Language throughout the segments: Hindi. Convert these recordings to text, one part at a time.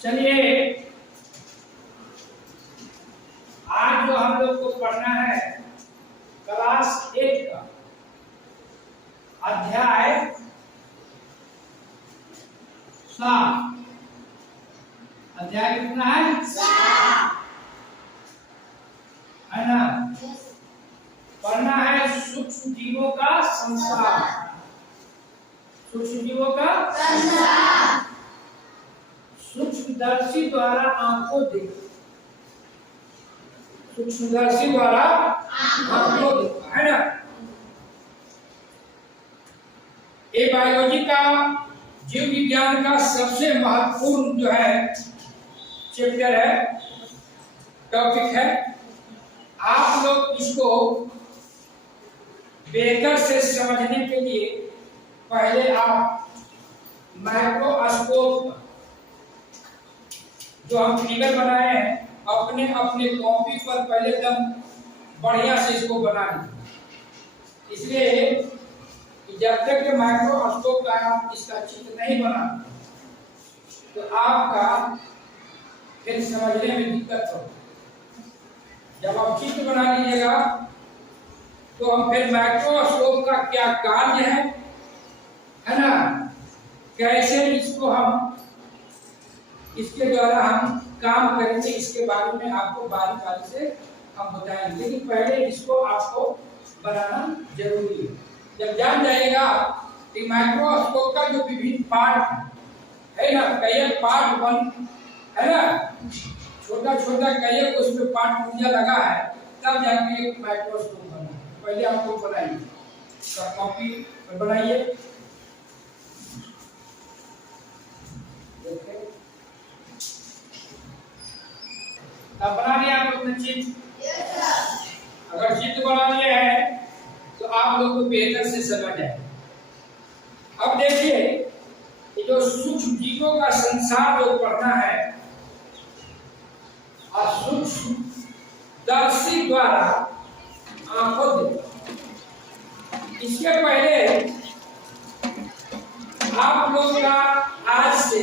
चलिए आज जो हम लोग को पढ़ना है क्लास 8 का अध्याय 7। अध्याय कितना है? 7 है ना। पढ़ना है सूक्ष्म जीवों का संसार। सूक्ष्म जीवों का संसार। सूक्ष्मदर्शी द्वारा आंखों देखो। सूक्ष्मदर्शी द्वारा आंखों देखो, है ना। ये बायोलॉजी का जीव विज्ञान का सबसे महत्वपूर्ण जो है चैप्टर है, टॉपिक है। आप लोग इसको बेहतर से समझने के लिए पहले आप माइक्रोस्कोप जो हम फिगर बनाए हैं अपने अपने कॉपी पर पहले एकदम बढ़िया से इसको बना लीजिए। इसलिए जब तक के माइक्रोस्कोप का इसका चित्र नहीं बना तो आपका फिर समझने में दिक्कत हो। जब आप चित्र बना लीजिएगा तो हम फिर माइक्रोस्कोप का क्या कार्य है ना, कैसे इसको हम इसके द्वारा हम काम करेंगे, इसके बारे में आपको बारी बारी से हम बताएंगे। लेकिन पहले इसको आपको बनाना जरूरी है। जब जान जाएगा कि माइक्रोस्कोप का जो विभिन्न पार्ट है ना, कई पार्ट बन है ना, छोटा छोटा कई उसमें पार्ट पुर्जा लगा है, तब जाके एक माइक्रोस्कोप बना। पहले आपको बनाइए, कॉपी पर बनाइए। अब बना लिया आप लोग ने चित्र? अगर चित्र बना लिया है तो आप लोग को बेहतर से समझ आए। अब देखिए ये जो सूक्ष्म जीवों का संसार जो पढ़ना है और सूक्ष्म दर्शी द्वारा आंखों देखो। इसके पहले आप लोग का आज से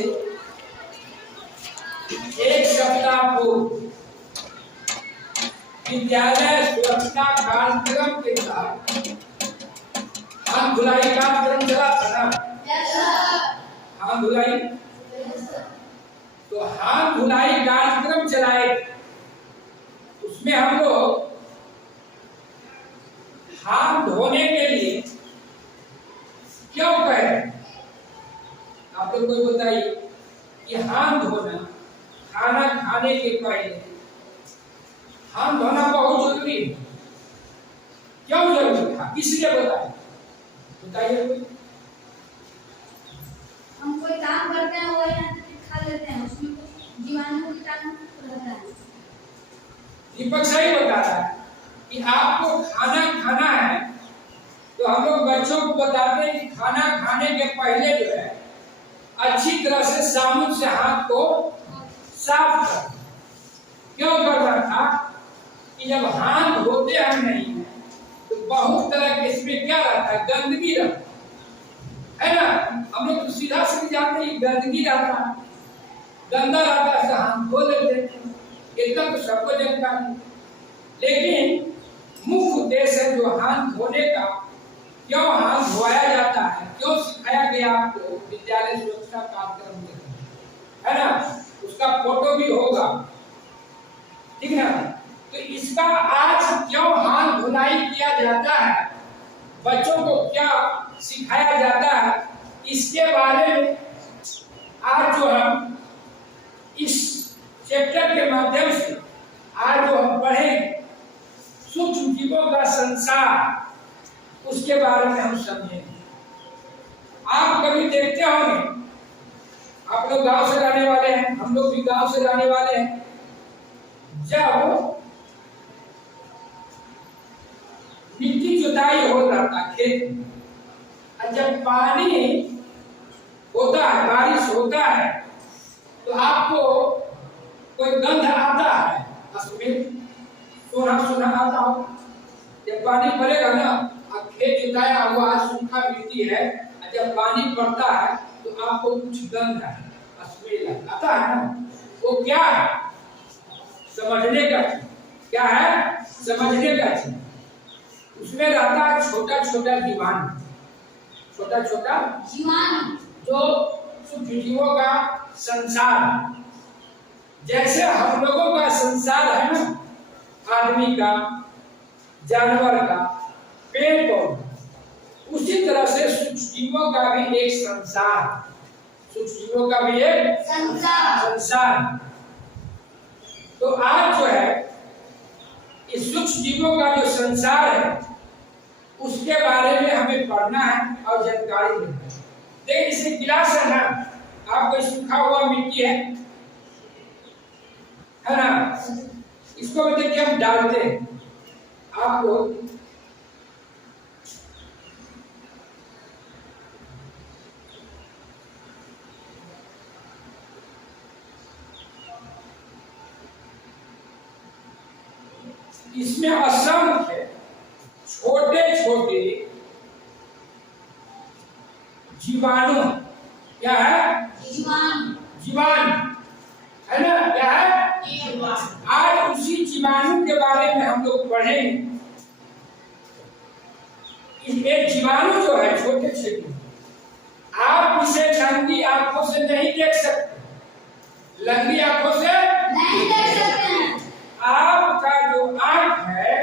एक सप्ताह पूर्व विद्यालय स्वच्छता कार्यक्रम के साथ हाथ धुलाई कार्यक्रम चला था ना। हाथ धुलाई, तो हाथ धुलाई कार्यक्रम चलाए, उसमें हम लोग हाथ धोने के लिए क्यों कहे? आप लोग को बताइए कि हाथ धोना खाना खाने के पहले हाथ धोना बहुत जरूरी है। क्यों जरूरी था, इसलिए बताइए। हम कोई काम करते हैं वो यहाँ खा लेते हैं, उसमें कुछ जीवाणु कीटाणु रहता है। दीपक सही बता रहा है कि आपको खाना खाना है तो हम लोग बच्चों को बताते हैं कि खाना खाने के पहले जो है अच्छी तरह से साबुन से हाथ को साफ कर। क्यों करना था कि जब हाथ धोते हम नहीं है तो बहुत तरह के इसमें क्या रहता है, गंदगी रहता है ना। हम लोग तो सीधा सीधी जानते हैं गंदगी रहता है, गंदा रहता है, हाथ धो लेते हैं, इतना तो सबको जानता है। लेकिन मुख्य उद्देश्य है जो हाथ धोने का, क्यों हाथ धोया जाता है, क्यों सिखाया गया आपको विद्यालय स्वच्छता कार्यक्रम में, है ना। उसका फोटो भी होगा, ठीक है। तो इसका आज क्यों हाथ धुलाई किया जाता है, बच्चों को क्या सिखाया जाता है, इसके बारे में आज जो हम इस चैप्टर के माध्यम से आज जो हम पढ़ेंगे सूक्ष्म जीवों का संसार, उसके बारे में हम समझेंगे। आप कभी देखते होंगे, आप लोग गांव से रहने वाले हैं, हम लोग भी गांव से रहने वाले हैं, जब मिट्टी जुताई हो जाता है खेत में, और जब पानी होता है, बारिश होता है, तो आपको कोई गंध आता है, सोना सोना आता हो। जब पानी पड़ेगा ना, अब खेत जुताया हुआ सूखा मिट्टी है, जब पानी पड़ता है तो आपको कुछ गंध है, स्मेल आता है ना। वो क्या है? समझने का चीज। क्या है? समझने का चीज। उसमें रहता है छोटा छोटा जीवाणु, छोटा छोटा जीवाणु जो सूक्ष्म जीवों का संसार। जैसे हम लोगों का संसार है ना, आदमी का, जानवर का, पेड़ पौधा, उसी तरह से सूक्ष्म जीवों का भी एक संसार, सूक्ष्म जीवों का भी एक संसार। तो आज जो है इस सूक्ष्म जीवों का जो संसार है उसके बारे में हमें पढ़ना है और जानकारी लेना है। देखिए इसे गिलास है ना, आपको सूखा हुआ मिट्टी है ना, इसको देखिए हम डालते हैं। आपको इसमें असंख्य छोटे छोटे जीवाणु, क्या है? जीवाणु है ना, क्या है? आज उसी जीवाणु के बारे में हम लोग पढ़ेंगे। एक जीवाणु जो है छोटे छोटे, आप इसे नंगी आंखों से नहीं देख सकते, नंगी आंखों से नहीं देख सकते हैं। आपका जो आंख है,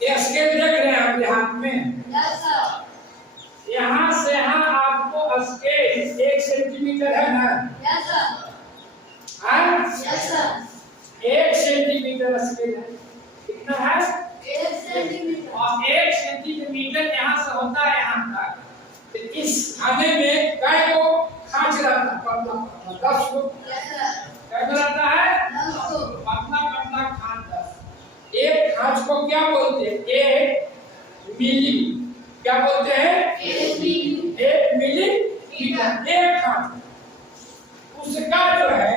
ये स्केल देख रहे हैं आपके हाथ में, यहाँ से यहाँ आपको स्केल 1 सेंटीमीटर है ना, 1 सेंटीमीटर स्केल है। कितना है? 1 सेंटीमीटर। और 1 सेंटीमीटर यहाँ से होता है यहाँ तक। तो इस खाने में काय को खांच रहता है, पतला पतला 10 को क्या रहता है? पतला पतला खांच 10। एक खांच को क्या बोलते हैं? 1 मिली। क्या बोलते हैं? 1 मिली। 1 मिलीमीटर एक खांच। उसका जो है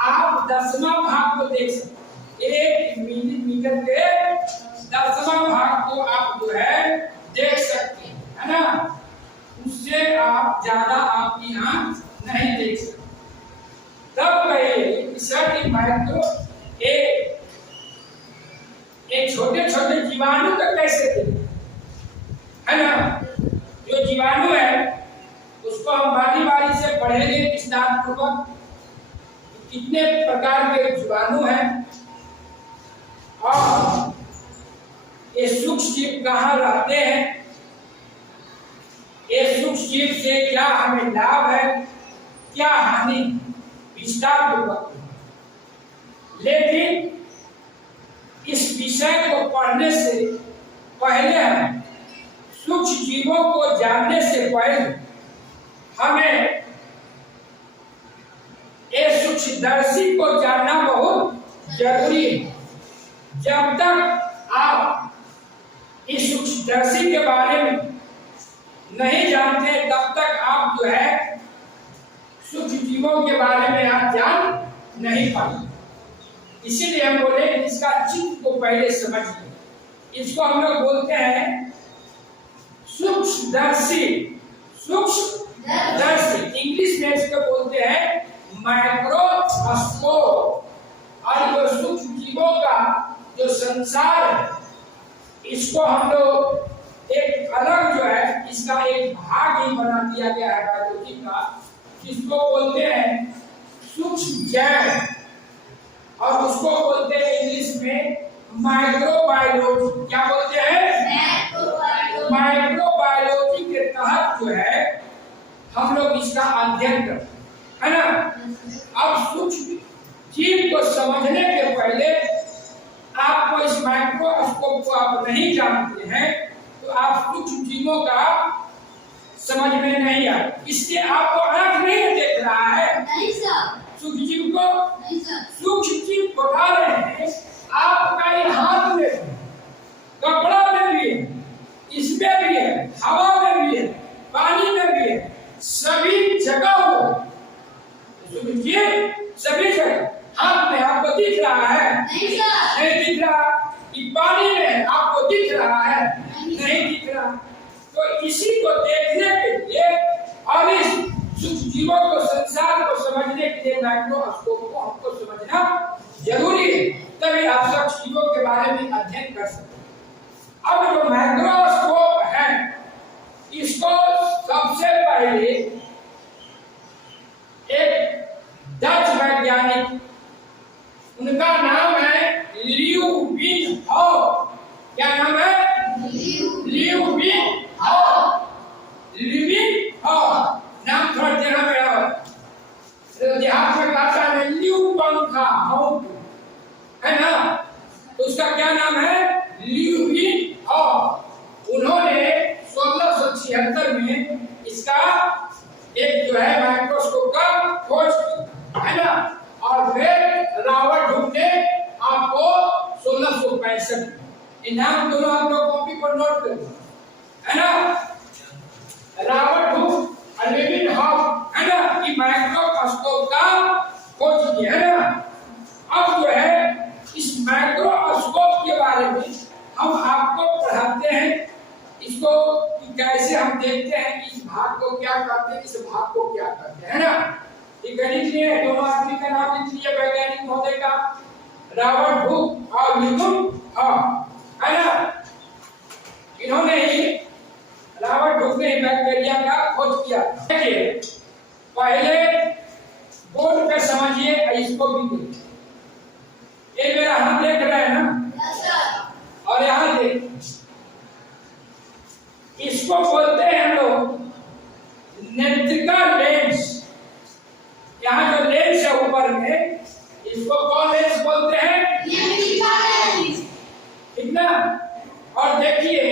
आप 10वां भाग को देख सकते हैं। 1 मिलीमीटर के 10वां भाग को आप जो है देख सकते हैं, है ना। उससे आप ज्यादा आपकी आंख नहीं देख सकते। तब कहिए माइक्रो एक छोटे छोटे जीवाणु का कैसे देखें, है ना। जो जीवाणु है उसको हम बारी बारी से पढ़ेंगे विस्तार पूर्वक। कितने प्रकार के जीवाणु हैं और ये सूक्ष्म जीव कहाँ रहते हैं, ये सूक्ष्म जीव से क्या हमें लाभ है, क्या हानि, विस्तार पूर्वक। लेकिन इस विषय को पढ़ने से पहले हम सूक्ष्म जीवों को जानने से पहले हमें ये सूक्ष्मदर्शी को जानना बहुत जरूरी है। जब तक आप इस सूक्ष्मदर्शी के बारे में नहीं जानते तब तक आप जो है सूक्ष्म जीवों के बारे में आप जान नहीं पाएंगे। इसीलिए हम बोले इसका चित्त को पहले समझिए। इसको हम लोग बोलते हैं सूक्ष्मदर्शी। सूक्ष्मदर्शी इंग्लिश में इसको बोलते हैं माइक्रोस्कोप। और जो सूक्ष्म जीवों का जो संसार है इसको हम लोग एक अलग जो है इसका एक भाग ही बना दिया गया है बायोलॉजी का, जिसको बोलते हैं सूक्ष्म जैव, और उसको बोलते हैं इंग्लिश में माइक्रोबायोलॉजी। क्या बोलते हैं? माइक्रोबायोलॉजी के तहत जो है हम लोग इसका अध्ययन करते हैं, है ना। अब सूक्ष्म जीव को समझने के पहले आपको इस माइक्रोस्कोप को आप नहीं जानते हैं तो आप सूक्ष्म जीवों का समझ में नहीं आए। इससे आपको आंख नहीं देख रहा है, नहीं सर। सूक्ष्म जीव को नहीं सर। सूक्ष्म जीव बता रहे हैं आपका ये हाथ में है, कपड़ा में भी है, इसमें भी है, हवा में भी है, पानी में भी है, सभी जगह हो सूक्ष्म जीव, सभी जगह। हाथ में आपको दिख रहा है? नहीं सर। नहीं दिख रहा। कि पानी में आपको दिख रहा है? नहीं दिख रहा। तो इसी को देखने के लिए और इस सूक्ष्म जीवों को, संसार को समझने के लिए माइक्रोस्कोप को हमको समझना जरूरी है, तभी आप सूक्ष्म जीवों के बारे में अध्ययन कर सकते हैं। अब जो माइक्रोस्कोप है, इसको सबसे पहले एक डच वैज्ञानिक, उनका नाम है ल्यूविनहॉफ। क्या नाम है? ल्यूविनहॉफ। ल्यूविनहॉफ नाम थोड़ा टेढ़ा मेढ़ा है, देहात में कहता है ल्यू पंखा है ना, तो उसका क्या नाम है? ल्यूविनहॉफ। उन्होंने 1676 में इसका एक जो है माइक्रोस्कोप का खोज की, है ना, और फिर रॉबर्ट हुक ने आपको 1665, नाम दोनों आप लोग कॉपी पर नोट करें, है ना, रॉबर्ट हुक और ल्यूविनहॉफ, है ना, कि माइक्रोस्कोप का खोज किया, है ना। अब जो है इस माइक्रोस्कोप के बारे में हम आपको पढ़ाते हैं, इसको कैसे हम देखते हैं, इस भाग को क्या कहते हैं, इस भाग को क्या कहते हैं, है ना। ठीक है, लिख लिए, दोनों आदमी का नाम लिख लिए, वैज्ञानिक महोदय का, रॉबर्ट हुक और ल्यूविनहॉफ, है ना। इन्होंने ही, रॉबर्ट हुक ने बैक्टीरिया का खोज किया। देखिए, पहले बोर्ड पे समझिए, इसको भी देखिए, ये मेरा हाथ देख रहे हैं ना, और यहाँ देख, इसको बोलते हैं हम लोग नेत्रिका लेंस। यहाँ जो लेंस है ऊपर में, इसको कौन लेंस बोलते हैं? नेत्रिका लेंस, ठीक ना। और देखिए,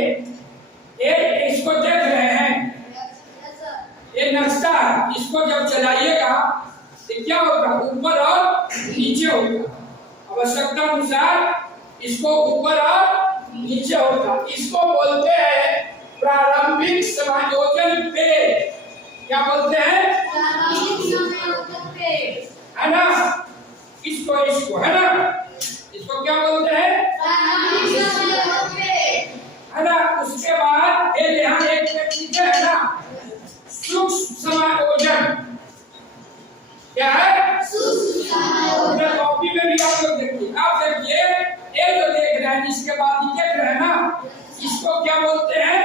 ये इसको देख रहे हैं, ये नक्शा, इसको जब चलाइएगा तो क्या होगा? ऊपर और नीचे होगा, आवश्यकता अनुसार इसको ऊपर और नीचे होगा। इसको बोलते हैं प्रारंभिक समायोजन पेड़। क्या बोलते हैं? प्रारंभिक समायोजन पेड़, है ना। इसको है ना, इसको क्या बोलते हैं? प्रारंभिक समायोजन पेड़, है ना। उसके बाद ये यहाँ एक व्यक्ति है ना, सूक्ष्म समायोजन। क्या है? सूक्ष्म समायोजन। कॉपी में भी आप लोग देखिए, आप देखिए, ये जो देख रहे हैं, इसके बाद ये देख रहे हैं ना, इसको क्या बोलते हैं?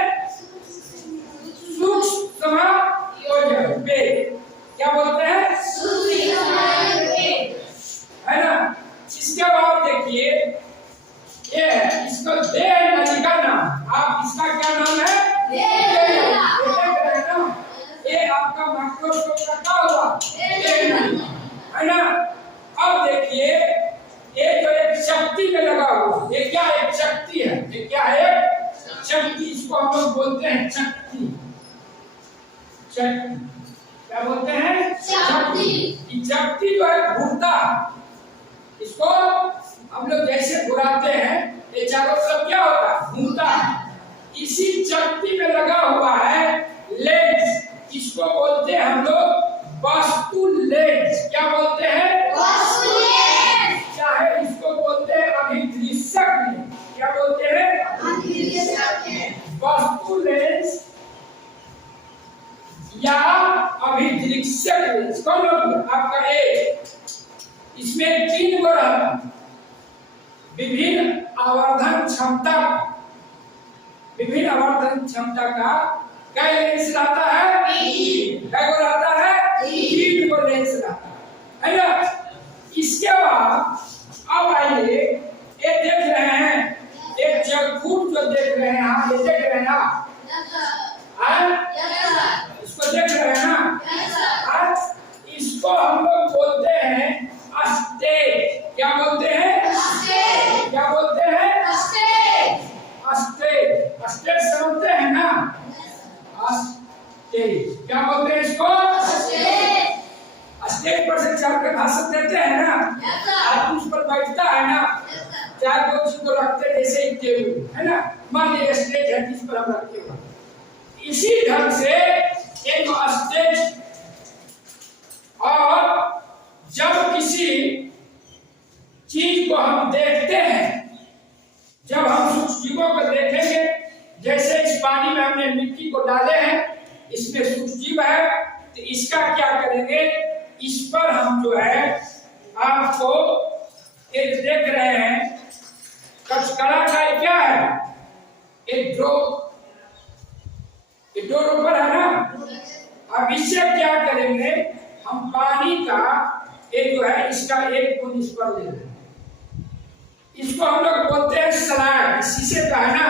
सूक्ष्म समायोजन पेड़। क्या बोलते हैं? सूक्ष्म समायोजन पेड़, है ना। इसके बाद देखिए, ये है, इसको देह नलिका नाम। आप इसका क्या नाम है? देह नलिका। ये आपका माइक्रोस्कोप का क्या हुआ? देह नलिका, है ना। अब देखिए, ये जो एक शक्ति में लगा हुआ, ये क्या एक शक्ति है? ये क्या है? शक्ति। इसको हम लोग बोलते हैं शक्ति। शक्ति क्या बोलते हैं? शक्ति। शक्ति जो है घूमता, इसको हम लोग जैसे घुराते हैं, ये चारों तरफ क्या होता है? घूमता है। इसी शक्ति में लगा हुआ है लेंस, इसको बोलते हैं हम लोग वस्तु लेंस। क्या बोलते हैं? वस्तु लेंस। चाहे इसको बोलते हैं अभिदृश्यक लेंस। क्या बोलते हैं? अभिदृश्यक लेंस। वस्तु लेंस या अभिदृश्यक लेंस। कौन होगा आपका? एक, इसमें 3 गो रहता, विभिन्न आवर्धन क्षमता, विभिन्न आवर्धन क्षमता का क्या लेंस रहता है? 3। क्या गो रहता है? 3 गो लेंस रहता है ना। इसके बाद अब आइए, ये देख रहे हैं, एक चरखूट जो देख रहे हैं, हाँ ये देख रहे हैं ना, इसको देख रहे हैं ना, इसको हम लोग बोलते हैं अस्टेट। क्या बोलते हैं? अस्टेट। क्या बोलते हैं? अस्टेट। अस्टेट। अस्टेट समझते हैं ना? अस्टेट। क्या बोलते हैं इसको? अस्टेट। अस्टेट पर से चढ़ के भाषण देते हैं ना, आदमी उस पर बैठता है ना, 4 चीज को रखते जैसे एक टेबल, है ना, मान लीजिए स्टेज है जिस पर हम रखे हुए, इसी ढंग से एक अस्टेट। और जब किसी चीज को हम देखते हैं, जब हम सूक्ष्म जीवों को देखेंगे, जैसे इस पानी में हमने मिट्टी को डाले हैं, इसमें सूक्ष्म जीव है, तो इसका क्या करेंगे, इस पर हम जो है आपको एक देख रहे हैं कचकड़ा का क्या है, एक डोर ऊपर है ना। अब इससे क्या करेंगे, हम पानी का एक जो है इसका एक बूंद इस पर ले लेंगे। इसको हम लोग बोलते हैं स्लाइड, शीशे का है ना,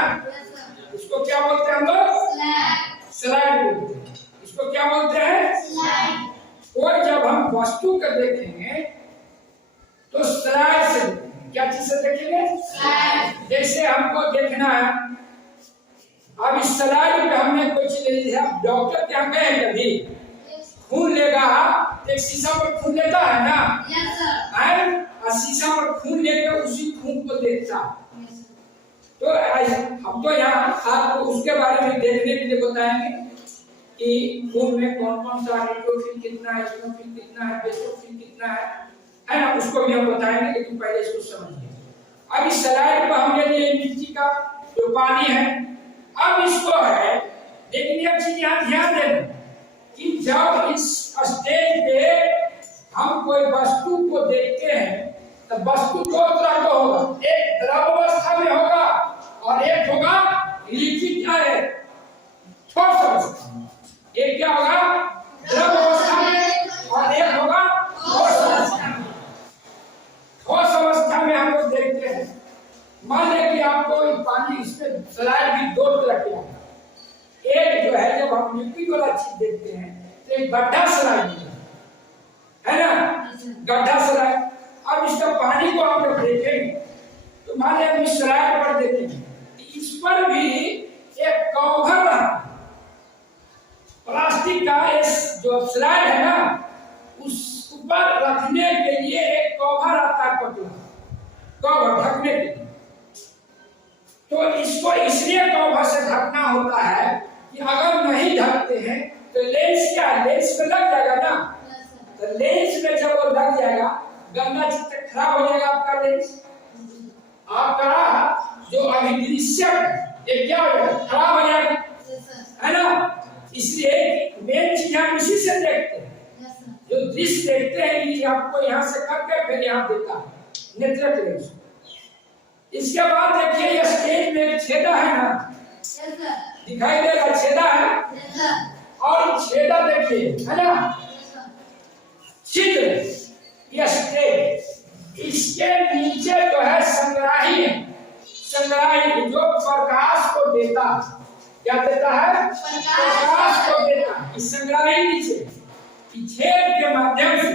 इसको क्या बोलते हैं हम लोग, स्लाइड बोलते हैं। इसको क्या बोलते हैं, और जब हम वस्तु को देखेंगे तो स्लाइड से देखेंगे। क्या चीज से देखेंगे, जैसे हमको देखना है, अब इस स्लाइड पे हमने कोई चीज ले ली है। डॉक्टर क्या गए कभी खून लेगा, एक शीशा पर खून लेता है ना, और शीशा पर खून लेकर उसी खून को देखता। तो हम तो यहाँ आपको उसके बारे में देखने के लिए बताएंगे कि खून में कौन कौन सा न्यूट्रोफिल कितना है, इस्नोफिल कितना है, बेसोफिल कितना है ना, उसको भी हम बताएंगे, लेकिन पहले इसको समझिए। अब इस स्लाइड पर हम ले लिए मिट्टी का जो पानी है। अब इसको है, लेकिन एक चीज यहाँ ध्यान देना कि जब इस स्टेज पे हम कोई वस्तु को देखते हैं तो वस्तु दो तरह का होगा, एक द्रव अवस्था में होगा और एक होगा लिक्विड क्या है, ठोस अवस्था में। एक क्या होगा, द्रव अवस्था में, और एक होगा ठोस अवस्था में। ठोस अवस्था में हम लोग देखते हैं, मान लें कि आपको पानी, इसमें स्लाइड भी दो तरह के हैं। एक जो है जब हम लिक्विड वाला चीज देखते हैं तो एक गड्ढा स्लाइड है ना, गड्ढा स्लाइड। अब इसका पानी को हम जब देखेंगे तो मान लें हम इस स्लाइड पर देखेंगे, इस पर भी एक कवर प्लास्टिक का इस जो स्लाइड है ना, उस ऊपर रखने के लिए एक कवर आता है, पतला कवर ढकने के लिए। तो इसको इसलिए कवर से ढकना होता है कि अगर नहीं ढकते हैं तो लेंस क्या, लेंस में लग जाएगा ना, तो लेंस में जब वो लग जाएगा, गंदा चीज तक खराब हो जाएगा आपका लेंस। आपका जो अभिदृश्य ये क्या हो जाएगा, खराब हो जाएगा, है ना। इसलिए मेन चीज हम इसी से देखते हैं, जो दृश्य देखते हैं ये आपको यहाँ से करके फिर यहाँ देता है नेत्रक लेंस। इसके बाद देखिए ये स्टेज में एक छेदा है ना, दिखाई देगा छेदा है, और छेदा देखिए है ना, छिद्र, ये स्टेज, इसके नीचे जो है संग्राही है, संग्राही जो प्रकाश को देता, क्या देता है, प्रकाश को देता। इस संग्राही नीचे छेद के माध्यम से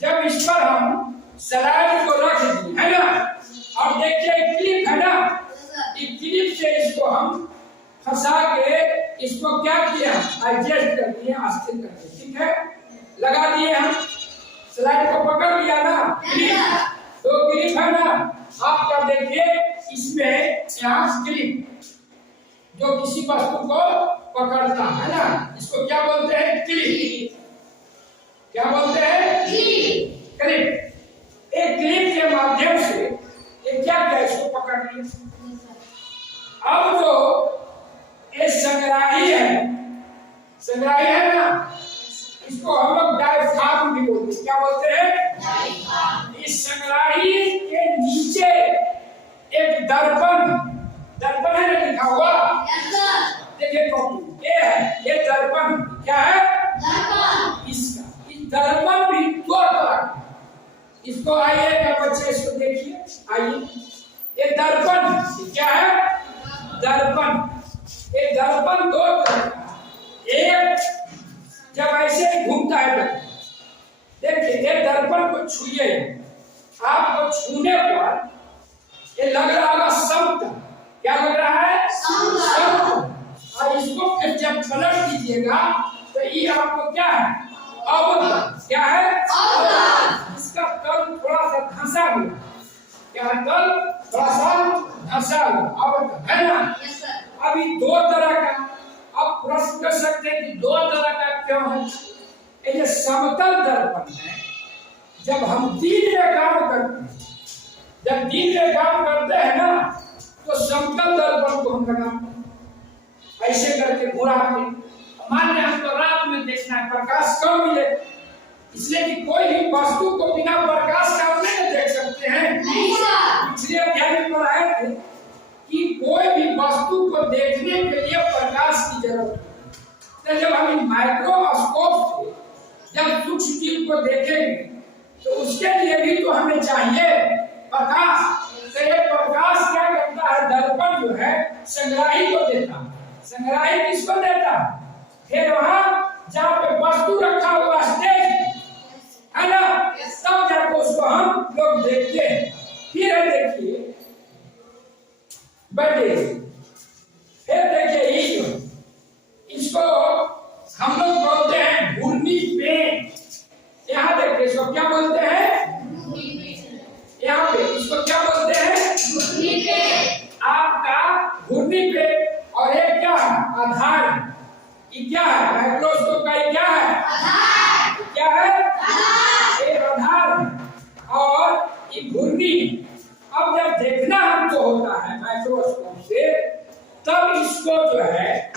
जब इस पर हम स्लाइड को रख दी है ना, और देखिए क्लिप है ना, इस क्लिप से इसको हम फंसा के इसको क्या किया, एडजस्ट कर दिए, अस्थिर कर दिए, ठीक है, लगा दिए हम, स्लाइड को पकड़ लिया ना, तो क्लिप है ना आपका, देखिए इसमें यहाँ क्लिप जो किसी वस्तु को पकड़ता है ना, इसको क्या बोलते हैं, क्लिप। क्या बोलते हैं, क्लिप। एक क्लिप के माध्यम से ये क्या क्या इसको पकड़ लिया। अब जो ये संग्राही है ना, इसको हम लोग डायफ्राम भी बोलते हैं। क्या बोलते हैं, इस संग्राही के नीचे एक दर्पण है ना लिखा हुआ, देखिए कॉपी ये है, ये दर्पण क्या है, इसका, इस दर्पण भी दो तरह का, इसको आइए बच्चे इसको देखिए, आइए, ये दर्पण क्या है, दर्पण, ये दर्पण दो तरह का, एक जब ऐसे घूमता है तो देखिए ये दर्पण को छुइए, आपको छूने पर ये लग रहा होगा समतल, क्या लग रहा है, समतल, और इसको फिर जब पलट दीजिएगा तो ये आपको क्या है, अवतल, क्या है, अवतल। इसका तल थोड़ा सा धंसा हुआ, क्या है, तल थोड़ा सा धंसा हुआ, अवतल है ना। अभी दो तरह का, आप प्रश्न कर सकते हैं कि दो तरह का क्यों है। ये समतल दर्पण है, जब हम दिन में काम करते हैं, जब दिन में काम करते हैं ना, तो समतल दर्पण को हम लगाते हैं, ऐसे करके घुरा के। मान लें हमको रात में देखना है प्रकाश कम मिलेगा। इसलिए कि कोई भी वस्तु को बिना प्रकाश के आप नहीं देख सकते हैं। नहीं सर। पिछले अध्याय में पढ़ाए थे कि कोई भी वस्तु को देखने के लिए प्रकाश की जरूरत है। तो जब हम माइक्रोस्कोप से जब सूक्ष्म जीव को देखेंगे तो उसके लिए भी तो हमें चाहिए प्रकाश। तो ये प्रकाश क्या करता है, दर्पण जो है संग्राही को देता है। संग्राही किसको देता है? फिर वहां जहाँ पे वस्तु रखा हुआ स्टेज है ना, तब जाकर उसको हम लोग देखते हैं। फिर देखिए बैठे, फिर देखिए ये इसको हम लोग बोलते हैं घूर्णी पेंच। यहाँ देखिए इसको क्या बोलते हैं? यहाँ पे इसको क्या बोलते हैं? घूर्णी पेंच। आपका घूर्णी पेंच और एक क्या है? आधार। ये क्या है? माइक्रोस्कोप का ये क्या है? आधार। क्या है? आधार। एक आधार और ये घूर्णी। अब जब देखना हमको होता है माइक्रोस्कोप से, तब इसको जो है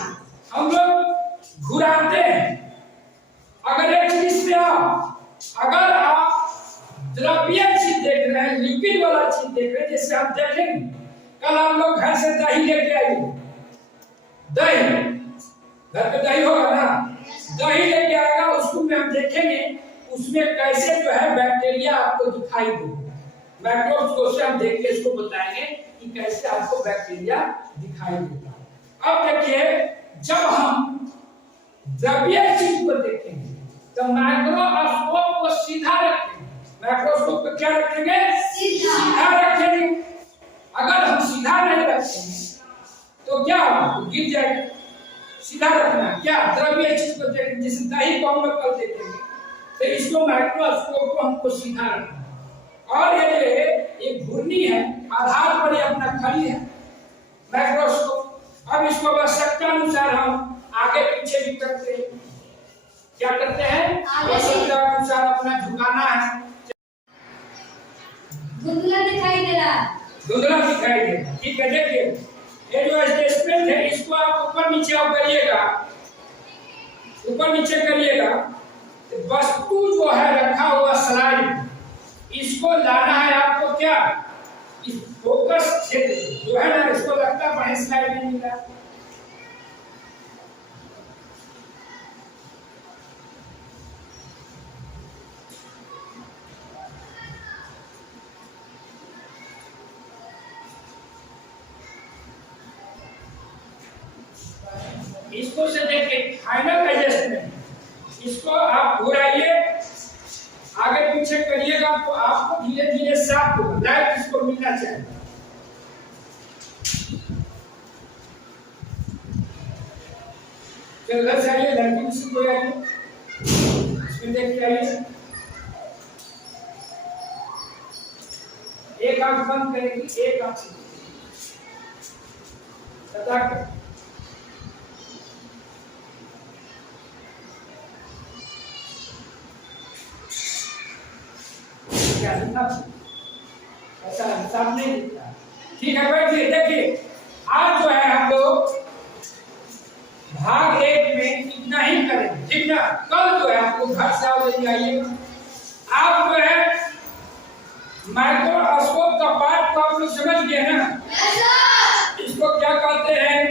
हम लोग घुराते हैं। अगर एक चीज पे अगर आप द्रव्य चीज देख रहे हैं, लिक्विड वाला चीज देख रहे हैं, जैसे हम देखेंगे कल हम लोग घर से दही लेके आएंगे, दही घर पे दही होगा ना, दही लेके आएगा, उसको में हम देखेंगे उसमें कैसे जो है बैक्टीरिया आपको दिखाई देगा। माइक्रोस्कोप से हम देख के इसको बताएंगे कि कैसे आपको बैक्टीरिया दिखाई देगा। अब देखिए जब हम द्रव्य चीज को देखेंगे तो माइक्रोस्कोप को सीधा रखेंगे। माइक्रोस्कोप को क्या रखेंगे? सीधा रखेंगे। अगर हम सीधा नहीं रखेंगे तो क्या होगा? गिर जाएगा। सीधा रखना क्या? द्रव्य चीज को देखेंगे, जैसे दही को हम लोग कल देखेंगे तो इसको माइक्रोस्कोप को हमको सीधा रखना। और ये घूर्णी है, आधार पर ये अपना खड़ी है माइक्रोस्कोप। अब इसको आवश्यकता अनुसार हम आगे पीछे भी करते हैं। क्या करते हैं? आवश्यकता अनुसार अपना झुकाना है। धुंधला दिखाई दे रहा है। धुंधला दिखाई दे रहा है। ठीक है, देखिए ये जो एडजस्टमेंट है इसको आप ऊपर नीचे करिएगा, ऊपर नीचे करिएगा। वस्तु जो है रखा हुआ स्लाइड, इसको लाना है आपको क्या? इस फोकस क्षेत्र जो है ना, इसको लगता है बड़े स्लाइड में मिला। इसको से देखिए फाइनल एडजस्टमेंट, इसको आप घुराइए, आगे पीछे करिएगा तो आपको धीरे धीरे साफ होगा। लाइट इसको मिलना चाहिए। घर से आइए, लड़की से कोई आइए, इसमें देखिए आइए। एक आंख बंद करेगी, एक आंख सदा ऐसा हिसाब नहीं दिखता। ठीक है, बैठिए। देखिए आज जो है हम लोग भाग 1 में इतना ही करेंगे, ठीक ना। कल जो है आपको घर से आओ लेके आइएगा। आप जो है माइक्रोस्कोप का पार्ट को आप लोग समझ गए ना? इसको क्या कहते हैं?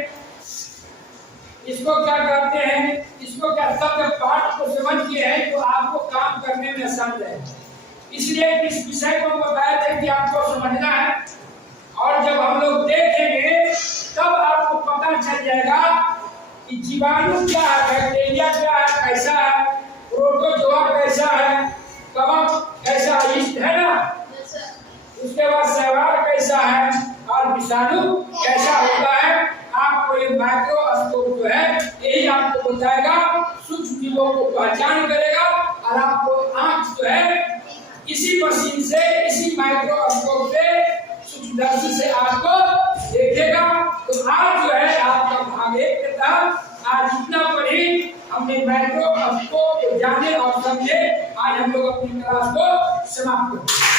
इसको क्या कहते हैं? इसको क्या सब पार्ट को समझ गए हैं तो आपको काम करने में आसान रहेगा। इसलिए इस विषय को बताया था कि आपको समझना है, और जब हम लोग देखेंगे तब आपको पता चल जाएगा कि जीवाणु क्या है, बैक्टीरिया क्या है, कैसा है, प्रोटोजोआ कैसा है, कवक कैसा है, यीस्ट है ना, उसके बाद शैवाल कैसा है और विषाणु कैसा होता है। आपको ये माइक्रोस्कोप जो है यही आपको बताएगा, सूक्ष्म जीवों को पहचान करेगा, और आपको आंख जो है इसी मशीन से, इसी माइक्रोस्कोप से सूक्ष्मदर्शी से आपको देखेगा। तो आज जो है आपका भाग 1 के तहत आज इतना पढ़ी हमने, माइक्रोस्कोप को जाने और समझे। आज हम लोग अपनी क्लास को समाप्त करते हैं।